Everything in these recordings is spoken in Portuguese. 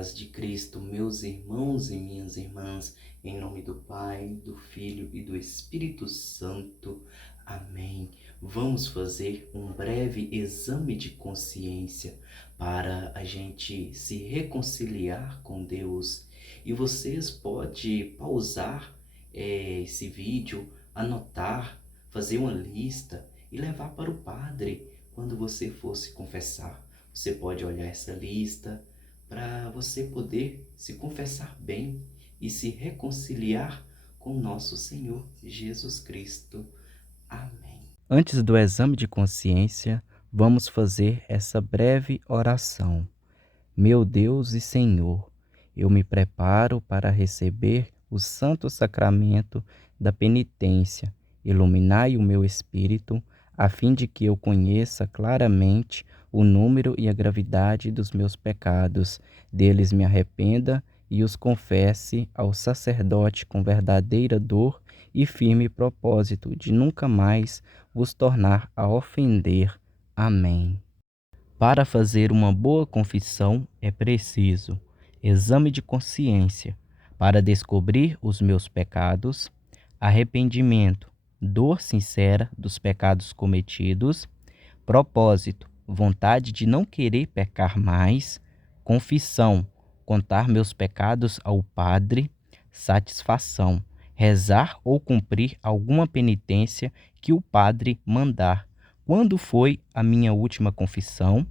paz de Cristo, meus irmãos e minhas irmãs, em nome do Pai, do Filho e do Espírito Santo. Amém. Vamos fazer um breve exame de consciência para a gente se reconciliar com Deus. E vocês podem pausar esse vídeo, anotar, fazer uma lista e levar para o padre quando você for se confessar. Você pode olhar essa lista para você poder se confessar bem e se reconciliar com nosso Senhor Jesus Cristo. Amém. Antes do exame de consciência, vamos fazer essa breve oração. Meu Deus e Senhor, eu me preparo para receber o santo sacramento da penitência. Iluminai o meu espírito, a fim de que eu conheça claramente o número e a gravidade dos meus pecados. Deles me arrependa e os confesse ao sacerdote com verdadeira dor e firme propósito de nunca mais vos tornar a ofender. Amém. Para fazer uma boa confissão é preciso exame de consciência para descobrir os meus pecados, arrependimento, dor sincera dos pecados cometidos, propósito, vontade de não querer pecar mais, confissão, contar meus pecados ao Padre, satisfação, rezar ou cumprir alguma penitência que o Padre mandar. Quando foi a minha última confissão?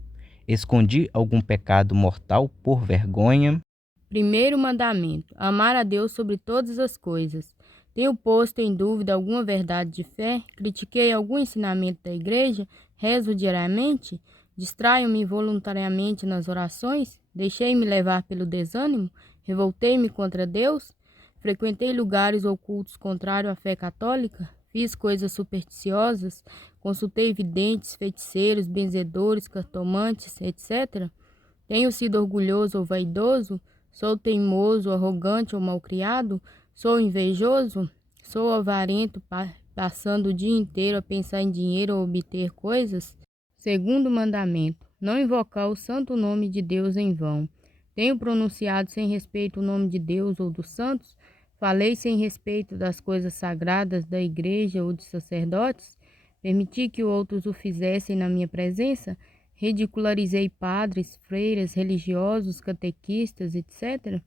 Escondi algum pecado mortal por vergonha? Primeiro mandamento: amar a Deus sobre todas as coisas. Tenho posto em dúvida alguma verdade de fé? Critiquei algum ensinamento da igreja? Rezo diariamente? Distraio-me voluntariamente nas orações? Deixei-me levar pelo desânimo? Revoltei-me contra Deus? Frequentei lugares ocultos contrários à fé católica? Fiz coisas supersticiosas? Consultei videntes, feiticeiros, benzedores, cartomantes, etc. Tenho sido orgulhoso ou vaidoso? Sou teimoso, arrogante ou malcriado? Sou invejoso? Sou avarento, passando o dia inteiro a pensar em dinheiro ou obter coisas? Segundo mandamento: não invocar o santo nome de Deus em vão. Tenho pronunciado sem respeito o nome de Deus ou dos santos? Falei sem respeito das coisas sagradas da igreja ou de sacerdotes? Permiti que outros o fizessem na minha presença? Ridicularizei padres, freiras, religiosos, catequistas, etc.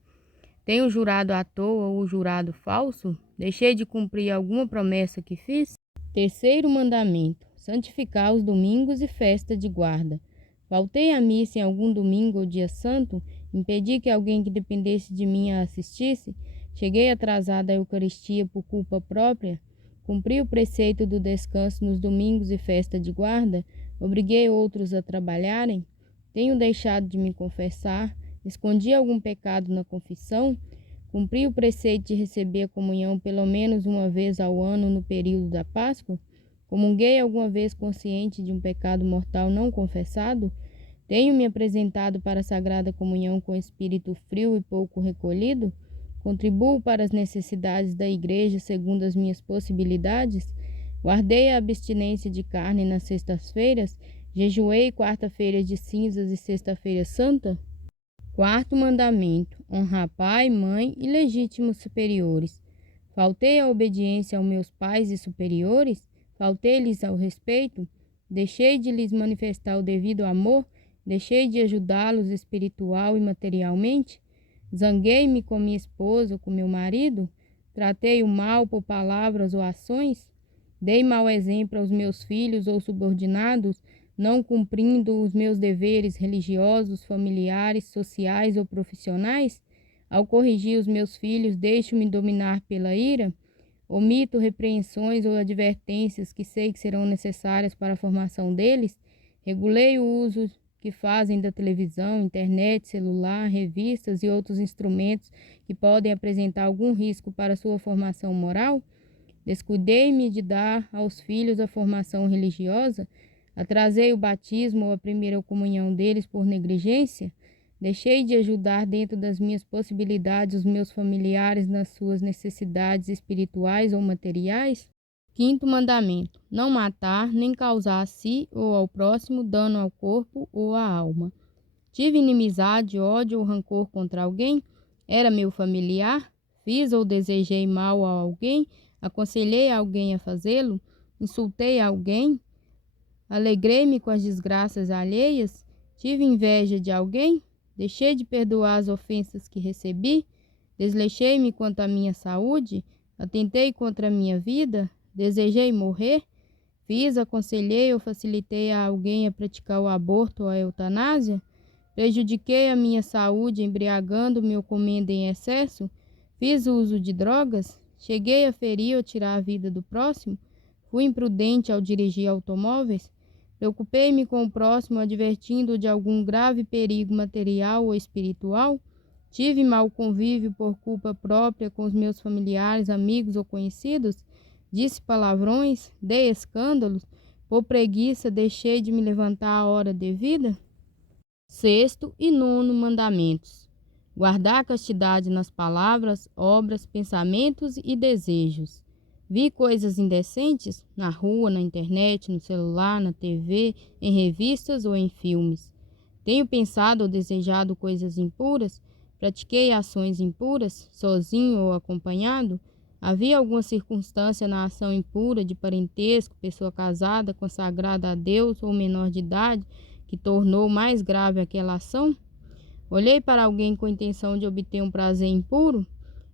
Tenho jurado à toa ou jurado falso? Deixei de cumprir alguma promessa que fiz? Terceiro mandamento: santificar os domingos e festa de guarda. Faltei à missa em algum domingo ou dia santo? Impedi que alguém que dependesse de mim a assistisse? Cheguei atrasada à Eucaristia por culpa própria? Cumpri o preceito do descanso nos domingos e festa de guarda? Obriguei outros a trabalharem? Tenho deixado de me confessar? Escondi algum pecado na confissão? Cumpri o preceito de receber a comunhão pelo menos uma vez ao ano no período da Páscoa? Comunguei alguma vez consciente de um pecado mortal não confessado? Tenho me apresentado para a Sagrada Comunhão com espírito frio e pouco recolhido? Contribuo para as necessidades da Igreja segundo as minhas possibilidades? Guardei a abstinência de carne nas sextas-feiras? Jejuei quarta-feira de cinzas e sexta-feira santa? Quarto mandamento: honrar pai, mãe e legítimos superiores. Faltei a obediência aos meus pais e superiores? Faltei-lhes ao respeito? Deixei de lhes manifestar o devido amor? Deixei de ajudá-los espiritual e materialmente? Zanguei-me com minha esposa ou com meu marido? Tratei o mal por palavras ou ações? Dei mau exemplo aos meus filhos ou subordinados, não cumprindo os meus deveres religiosos, familiares, sociais ou profissionais? Ao corrigir os meus filhos, deixo-me dominar pela ira? Omito repreensões ou advertências que sei que serão necessárias para a formação deles? Regulei o uso que fazem da televisão, internet, celular, revistas e outros instrumentos que podem apresentar algum risco para sua formação moral? Descuidei-me de dar aos filhos a formação religiosa? Atrasei o batismo ou a primeira comunhão deles por negligência? Deixei de ajudar dentro das minhas possibilidades os meus familiares nas suas necessidades espirituais ou materiais? Quinto mandamento: não matar, nem causar a si ou ao próximo dano ao corpo ou à alma. Tive inimizade, ódio ou rancor contra alguém? Era meu familiar? Fiz ou desejei mal a alguém? Aconselhei alguém a fazê-lo? Insultei alguém? Alegrei-me com as desgraças alheias? Tive inveja de alguém? Deixei de perdoar as ofensas que recebi? Desleixei-me quanto à minha saúde? Atentei contra a minha vida? Desejei morrer? Fiz, aconselhei ou facilitei a alguém a praticar o aborto ou a eutanásia? Prejudiquei a minha saúde embriagando-me ou comendo em excesso? Fiz uso de drogas? Cheguei a ferir ou tirar a vida do próximo? Fui imprudente ao dirigir automóveis? Preocupei-me com o próximo advertindo-o de algum grave perigo material ou espiritual? Tive mau convívio por culpa própria com os meus familiares, amigos ou conhecidos? Disse palavrões? Dei escândalos? Por preguiça deixei de me levantar à hora devida? Sexto e nono mandamentos. Guardar a castidade nas palavras, obras, pensamentos e desejos. Vi coisas indecentes na rua, na internet, no celular, na TV, em revistas ou em filmes. Tenho pensado ou desejado coisas impuras? Pratiquei ações impuras, sozinho ou acompanhado? Havia alguma circunstância na ação impura de parentesco, pessoa casada, consagrada a Deus ou menor de idade, que tornou mais grave aquela ação? Olhei para alguém com a intenção de obter um prazer impuro?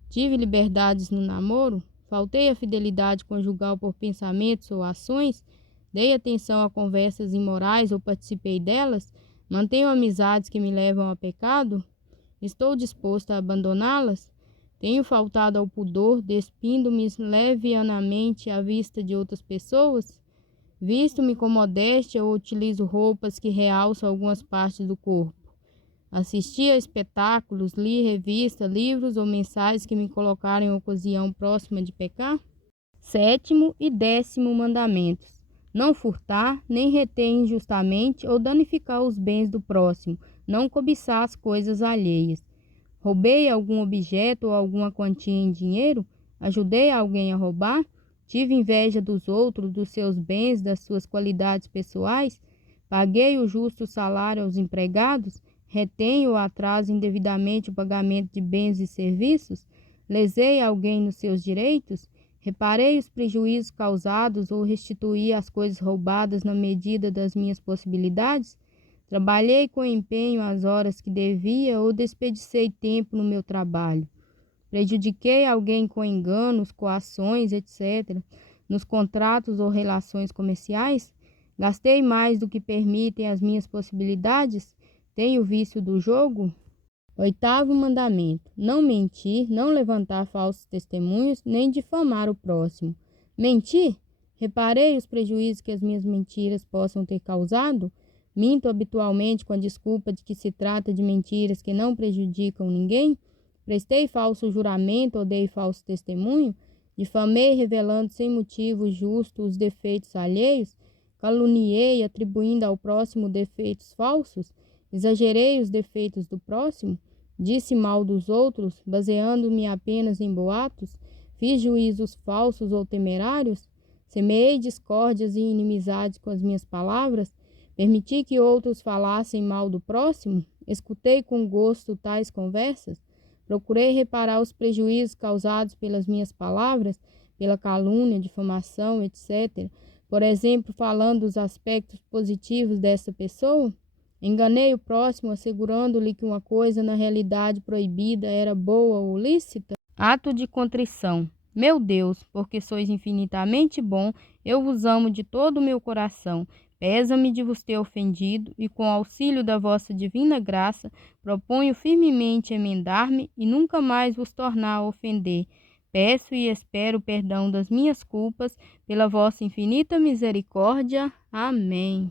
Tive liberdades no namoro? Faltei à fidelidade conjugal por pensamentos ou ações? Dei atenção a conversas imorais ou participei delas? Mantenho amizades que me levam a pecado? Estou disposto a abandoná-las? Tenho faltado ao pudor, despindo-me levianamente à vista de outras pessoas? Visto-me com modéstia ou utilizo roupas que realçam algumas partes do corpo? Assisti a espetáculos, li revistas, livros ou mensagens que me colocaram em ocasião próxima de pecar? Sétimo e décimo mandamentos. Não furtar, nem reter injustamente ou danificar os bens do próximo, não cobiçar as coisas alheias. Roubei algum objeto ou alguma quantia em dinheiro? Ajudei alguém a roubar? Tive inveja dos outros, dos seus bens, das suas qualidades pessoais? Paguei o justo salário aos empregados? Retenho ou atraso indevidamente o pagamento de bens e serviços? Lesei alguém nos seus direitos? Reparei os prejuízos causados ou restituí as coisas roubadas na medida das minhas possibilidades? Trabalhei com empenho as horas que devia ou desperdicei tempo no meu trabalho? Prejudiquei alguém com enganos, coações, etc., nos contratos ou relações comerciais? Gastei mais do que permitem as minhas possibilidades? Tenho vício do jogo? Oitavo mandamento. Não mentir, não levantar falsos testemunhos, nem difamar o próximo. Mentir? Reparei os prejuízos que as minhas mentiras possam ter causado? Minto habitualmente com a desculpa de que se trata de mentiras que não prejudicam ninguém? Prestei falso juramento ou dei falso testemunho? Difamei revelando sem motivo justo os defeitos alheios? Caluniei atribuindo ao próximo defeitos falsos? Exagerei os defeitos do próximo? Disse mal dos outros, baseando-me apenas em boatos? Fiz juízos falsos ou temerários? Semeei discórdias e inimizades com as minhas palavras? Permiti que outros falassem mal do próximo? Escutei com gosto tais conversas? Procurei reparar os prejuízos causados pelas minhas palavras, pela calúnia, difamação, etc. Por exemplo, falando dos aspectos positivos dessa pessoa? Enganei o próximo assegurando-lhe que uma coisa na realidade proibida era boa ou lícita? Ato de contrição. Meu Deus, porque sois infinitamente bom, eu vos amo de todo o meu coração. Pesa-me de vos ter ofendido, e com auxílio da vossa divina graça, proponho firmemente emendar-me e nunca mais vos tornar a ofender. Peço e espero perdão das minhas culpas, pela vossa infinita misericórdia. Amém.